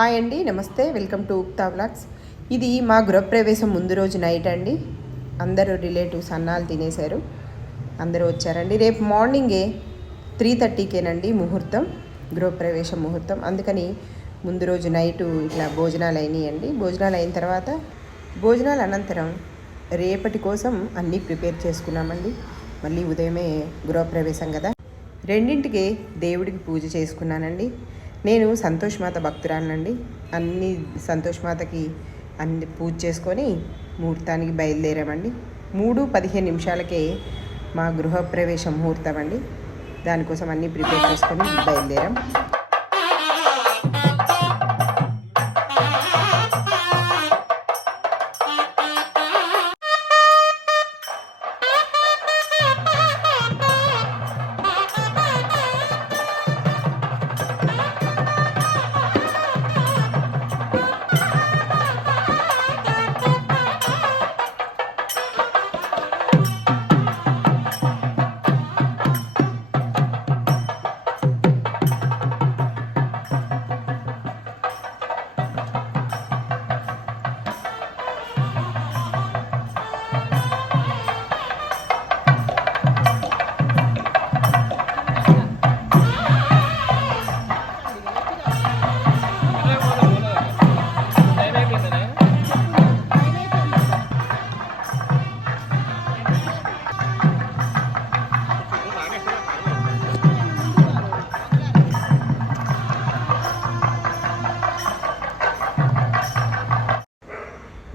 Hi అండి నమస్తే welcome to ఉక్తా vlogs. ఇది మా గృహప్రవేశం ముందు రోజు నైట్ అండి. అందరూ రిలేటివ్స్ అన్నాలు తినేశారు. అందరూ వచ్చారండి. రేపు మార్నింగే త్రీ థర్టీకేనండి ముహూర్తం గృహప్రవేశం ముహూర్తం. అందుకని ముందు రోజు నైటు ఇట్లా భోజనాలు అయినాయండి. భోజనాలు అయిన తర్వాత భోజనాలు అనంతరం రేపటి కోసం అన్నీ ప్రిపేర్ చేసుకున్నామండి. మళ్ళీ ఉదయమే గృహప్రవేశం కదా. రెండింటికి దేవుడికి పూజ చేసుకున్నానండి. నేను సంతోష్ మాత అన్ని సంతోష్ మాతకి అన్ని పూజ చేసుకొని ముహూర్తానికి బయలుదేరామండి. మూడు పదిహేను నిమిషాలకే మా గృహప్రవేశ ముహూర్తం అండి. దానికోసం అన్నీ ప్రిపేర్ చేసుకొని బయలుదేరాం.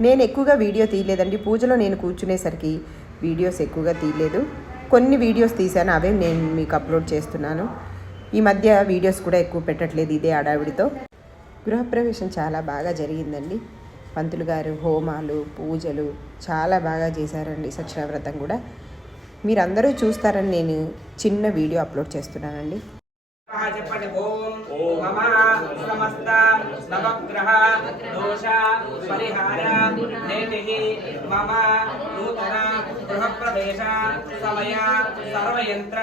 నేను ఎక్కువగా వీడియో తీయలేదండి. పూజలో నేను కూర్చునేసరికి వీడియోస్ ఎక్కువగా తీయలేదు. కొన్ని వీడియోస్ తీశాను. అవే నేను మీకు అప్లోడ్ చేస్తున్నాను. ఈ మధ్య వీడియోస్ కూడా ఎక్కువ పెట్టట్లేదు ఇదే అడావిడితో గృహప్రవేశం చాలా బాగా జరిగిందండి. పంతులు గారు హోమాలు పూజలు చాలా బాగా చేశారండి సత్యవ్రతం కూడా. మీరందరూ చూస్తారని నేను చిన్న వీడియో అప్లోడ్ చేస్తున్నానండి. చెప్పండి ఓం మమ సమస్త నవగ్రహ దోష పరిహార నేతి మమ నూతన గృహప్రదేశ సమయ సర్వయంత్ర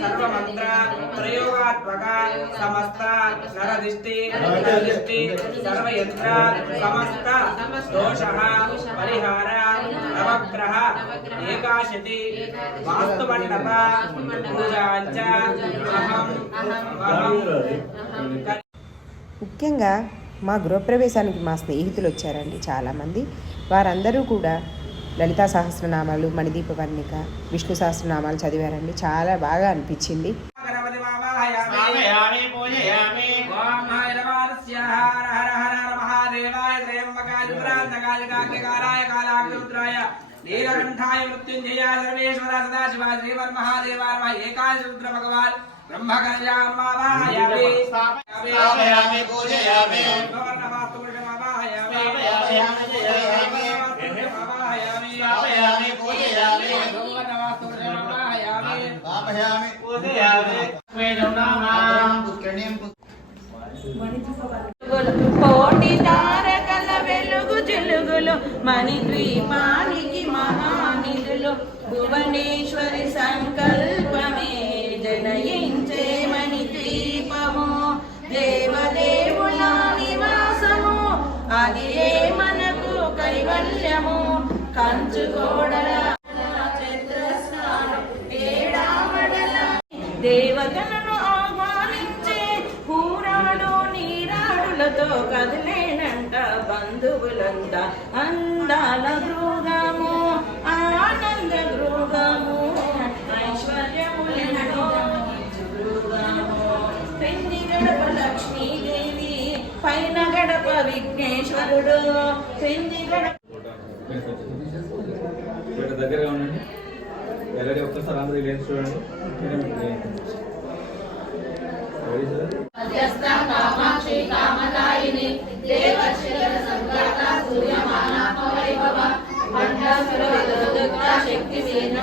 సర్వమంత్ర ప్రయోగాత్మక సమస్త నరదిష్టి నరదిష్టి సర్వయంత్ర సమస్త దోష పరిహార నవగ్రహ ఏకాశతి వాస్తుమండప పూజాంచ ముఖ్యంగా మా గృహప్రవేశానికి మా స్నేహితులు వచ్చారండి చాలామంది. వారందరూ కూడా లలితా సహస్రనామాలు మణిదీప వర్ణిక విష్ణు సహస్రనామాలు చదివారండి. చాలా బాగా అనిపించింది. नीलकंठाय मृत्युंजया सर्वेश्वर सदाशिवा श्रीवर महादेवा एकाश रुद्र भगवान ब्रह्म దేవతలను ఆహ్వానించి కూరాడు నీరాడులతో కదిలేనంట బంధువులంతా అందాల గృహము ఆనంద గృహము ఐశ్వర్యములెన్నో పెండి గడప లక్ష్మీదేవి పైన గడప విఘ్నేశ్వరుడు. పెండి గడప దగ్గరగా ఉండండి. వెళ్ళండి ఒక్కసారి అందరూ చూడండి. కామాక్షి కామదాయిని దేవర్షిల సంగాత సూర్యమానాప వైభవ శక్తి సేన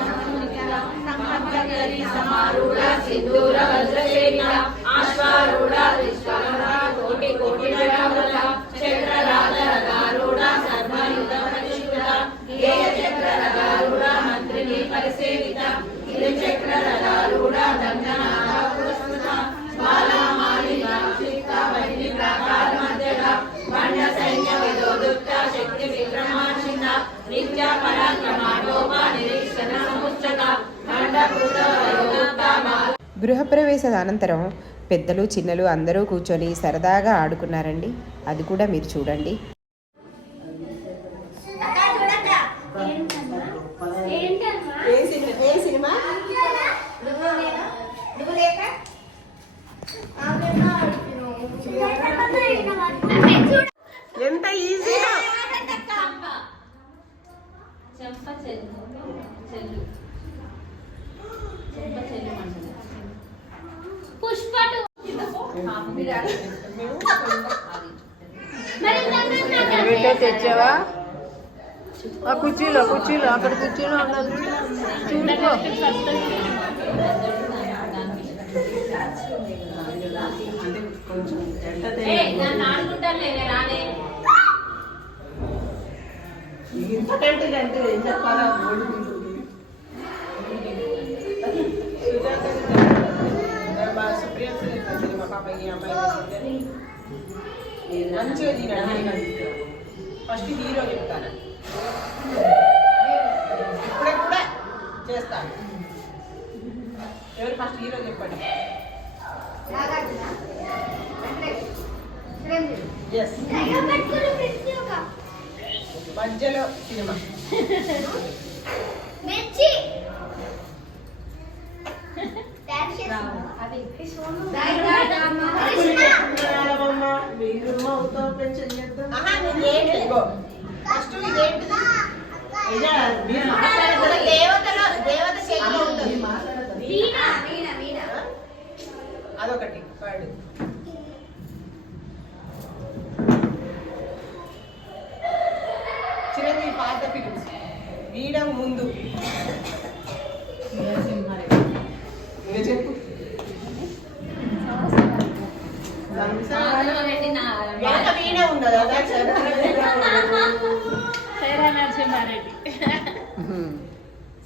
సమారూఢ సింధూర వజ్రశేఖర ఆశ్వారూఢ గృహప్రవేశ అనంతరం పెద్దలు చిన్నలు అందరూ కూర్చొని సరదాగా ఆడుకున్నారండి. అది కూడా మీరు చూడండి. చెంప చెల్లు. చెల్లు. చెంప చెల్లు మండలం పుష్ప టూ. మరి ఇందాక తెచ్చావా? ఆ కుర్చీలో కుర్చీలో అక్కడ కుర్చీలో ఉన్నది చూడుకో. ఏయ్, నన్ను ఆడుకుంటానులే, నేను రానే. మంచిగా తినండి ఫస్ట్ హీరో చెప్తాను ఇప్పుడే కూడా చేస్తాను ఎవరు ఫస్ట్ హీరో చెప్పండి ఎస్ మధ్యలో సినిమా? ఇగో. ఫస్ట్ ఇదేంటిది? దేవతలో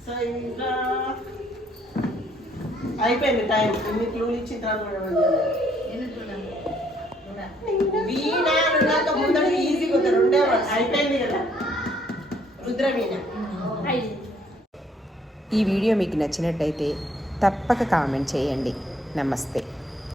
సో ఇంకా అయిపోయింది టైం ఇన్ని క్లూలు ఇచ్చిన తర్వాత వీణ ఉన్నాక ముందర ఈజీగా ఉంది రెండే అయిపోయింది కదా? రుద్రవీణ ఐదు ఈ వీడియో మీకు నచ్చినట్టయితే తప్పక కామెంట్ చేయండి. నమస్తే.